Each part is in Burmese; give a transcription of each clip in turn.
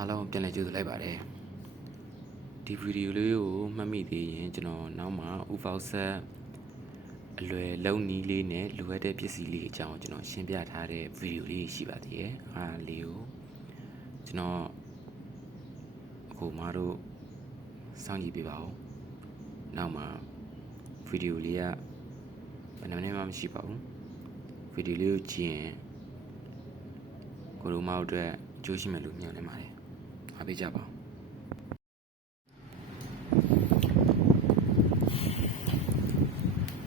အားလုံးပြန်လည်ကြိုဆိုလိုက်ပါတယ်ဒီဗီဒီယိုလေးကိုမှတ်မိသေးရင်ကျွန်တော်နောက်မှဥပေါက်ဆက်အလွယ်လုံးနီးလေးနဲ့လိုအပ်တဲ့ပစ္စည်းလေးအကြောင်းကျွန်တော်ရှင်းပြထားတဲ့ဗီဒီယိုလေးရှိပါသေးတယ်အားလေးကိုကျွန်တော်အခုမတို့စောင့်ကြည့်ပေးပါဦးနောက်မှဗီဒီယိုလေးကဘယ်နှမိနစ်မှမရှိပါဘူးဗီဒီယိုလေးကိုကြည့်ရင်ကိုလိုမောက်အတွက်ကြိုးရှိမယ်လို့မျှော်လင့်ပါတယ်အားပေးကြပါဦး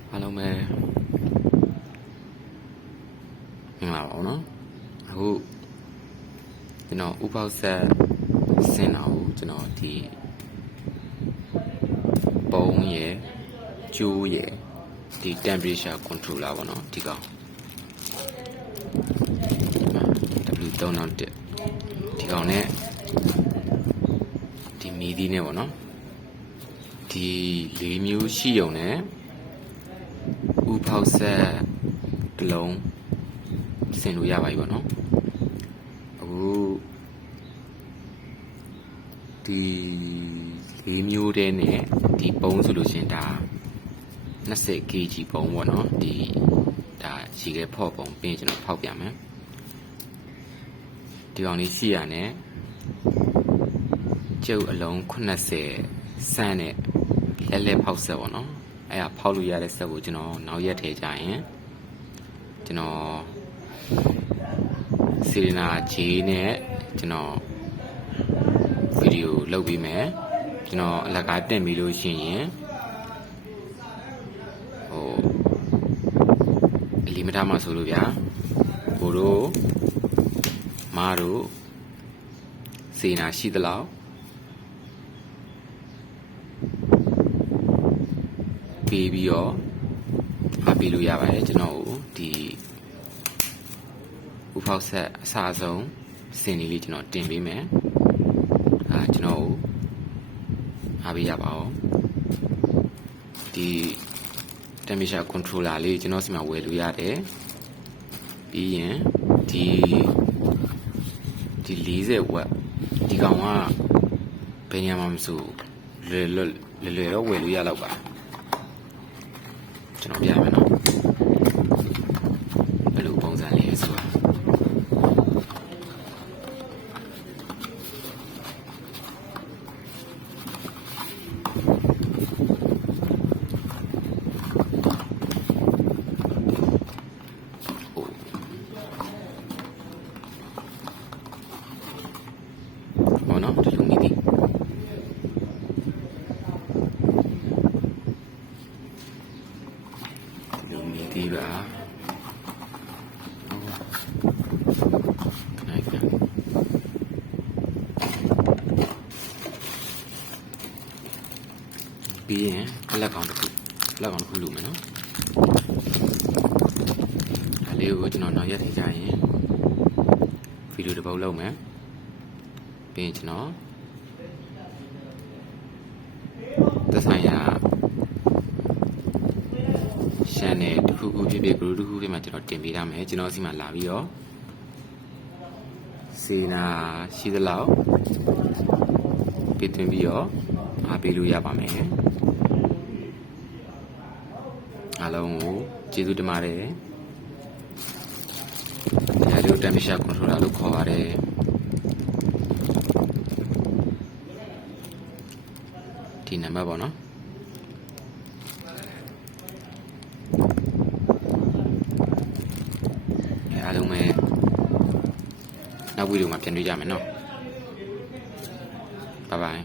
အားလုံးပဲမင်္ဂလာပါနော်အခုကျွန်တော်ဥပေါက်ဆက်ဆင်းတာကိုကျွန်တော်ဒီပုံရယ်ကျိုးရယ်ဒီ temperature controller ပေါ့နော်ဒီကောင် W301 ဒီကောင်နဲ့ဒီမီဒီနဲ့ပေါ့နော်ဒီ၄မျိုးရှိုံနဲ့ဥပေါက်ဆက်တစ်လုံးဆင်လို့ရပါပြီပေါ့နော်အခုဒီ၄မျိုးတည်းနဲ့ဒီပုံးဆိုလို့ရှင်ဒါ20 kg ပုံးပေါ့နော်ဒီဒါရေခဲဖော့ပုံးပြင်ကျွန်တော်ဖောက်ပြမယ်ဒီကောင်လေးရှိရနဲ့ကျုပ်အလုံး80ဆန်းနဲ့လဲဖောက်ဆက်ပေါ့နော်အဲ့ဒါဖောက်လို့ရတဲ့ဆက်ကိုကျွန်တော်နောက်ရက်ထဲကြရင်ကျွန်တော်စီရီနာဂျီနဲ့ကျွန်တော်ဗီဒီယိုလုပ်ပြီးမယ်ကျွန်တော်အလကားတင်ပြီးလို့ရှိရင်လီမီတာမှာဆိုလို့ဗျာကိုတို့မားတို့စီနာရှိသလောက်ပေးပြီးတော့အားပေးလို့ရပါတယ်ကျွန်တော်ကိုဒီဥဖောက်ဆက်အစားဆုံးစင်လေးကျွန်တော်တင်ပေးမယ်ကျွန်တော်ကိုအားပေးရပါဦးဒီ temperature controller လေးကျွန်တော်စီမှာဝယ်လို့ရတယ်ပြီးရင်ဒီ40 watt ဒီကောင်ကဘယ်ညမှာမဆိုလွယ်တော့ဝယ်လို့ရတော့ပါကျွန်တော်ပြရမယ်နော်ဘယ်လိုပုံစံလေးဆိုတာဒီပါပြီးရင်လက်ကောင်တစ်ခုလုပ်မယ်နော်ဒါလေးကိုကျွန်တော်နောက်ရက်ထိကြရင်ဗီဒီယိုတစ်ပုတ်လုပ်မယ်ပြီးရင်ကျွန်တော်သက်ဆိုင်ရာchannel တစ်ခုခုဖြစ်ဖြစ် group တစ်ခုဖြစ်မှကျွန်တော်တင်ပေးရမယ်ကျွန်တော်စီမှာလာပြီးတော့စေနာရှိသလောက်ပြင်သွင်းပြီးတော့အားပေးလို့ရပါမယ်အားလုံးကိုကျေးဇူးတင်ပါတယ်ဒါတို့ temperature controller လို့ခေါ်ပါတယ်ဒီနံပါတ်ပေါ့နော်အားလုံးပဲနောက်ဗီဒီယိုမှာပြန်တွေ့ကြမယ်နော် bye bye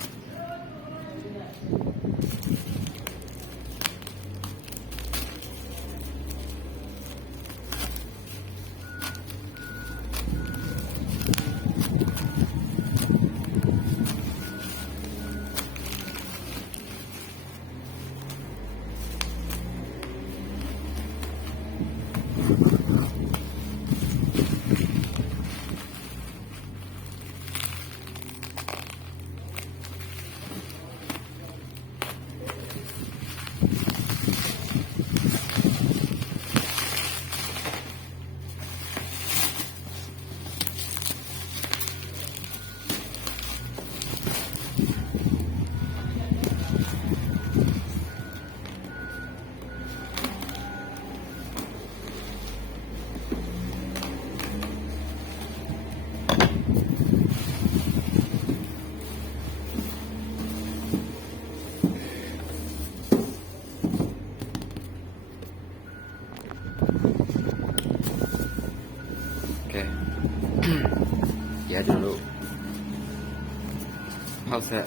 ဖောက်ဆက်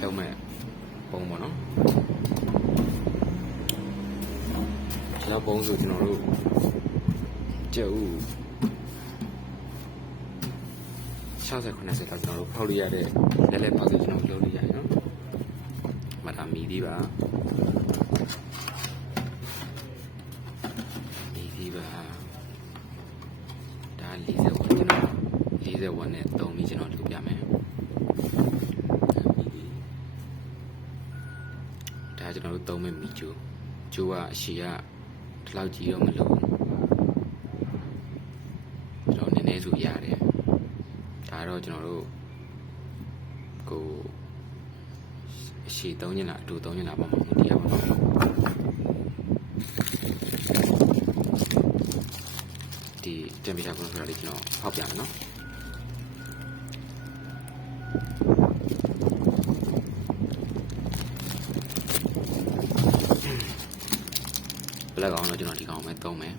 လုံးမဲ့ပုံပေါ့နော်ကျွန်တော်ပုံဆိုကျွန်တော်တို့ကျုပ်60-90လောက်ကျွန်တော်တို့ဖောက်လို့ရတဲ့လက်လက်ဖောက်ဆိုကျွန်တော်လုပ်လို့ရတယ်နော်မတာမီသေးပါဒါ40ဝန်းကျွန်တော်40ဝန်းနဲ့3ပြီးကျွန်တော်လုပ်ပြမယ်ဒါကျွန်တော်တို့သုံးမဲ့မီကျိုးကအရှိကဒီလောက်ကြီးတော့မလို့ကျွန်တော်နည်းနည်းဆိုရတယ်ဒါတော့ကျွန်တော်တို့ကိုအရှိ3ညလားအတူ3ညလားပေါ့မဟုတ်တရားပါတော့ဒီ temperature controller လေးကျွန်တော်ဖောက်ပြမယ်နော်ဘလက်ကောင်တော့ကျွန်တော်ဒီကောင်ပဲသုံးမယ်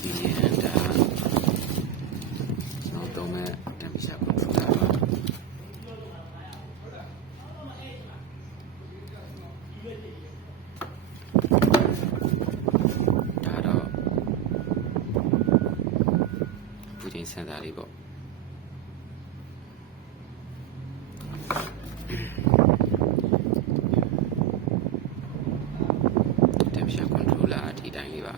ဒီဒါကျွန်တော်သုံးမဲ့ temperature controller စင်တာလေးပေါ့ temperature controller ဒီတိုင်းလေးပါ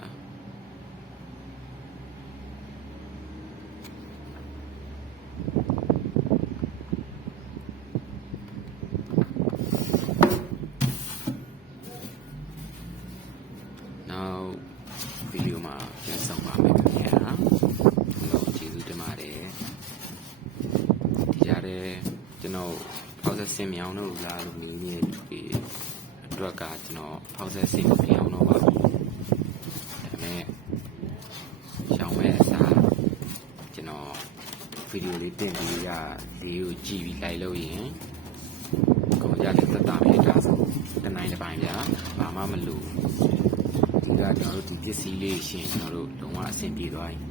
နောက်ဗီဒီယိုမှာပြန်ဆောင်ပါမယ်ခင်ဗျာကျွန်တော်ဖောက်ဆက်စင်မြောင်းတော့လာလို့မျိုးမြည်ဒီအတွက်ကကျွန်တော်ဖောက်ဆက်စင်မြောင်းတော့ပါဒါပေမဲ့ရှောင်းမဲ့အစားကျွန်တော်ဗီဒီယိုလေးတင်ပြီးရလေးကိုကြည့်ပြီးလိုက်လို့ရင်ကိုရတဲ့သက်တာမြေတာဆိုတနိုင်တစ်ပိုင်းဗျာဘာမှမလို့ဒီကကျွန်တော်တို့ဒီပစ္စည်းလေးရှင်ကျွန်တော်တို့လုံးဝအဆင်ပြေသွားပြီ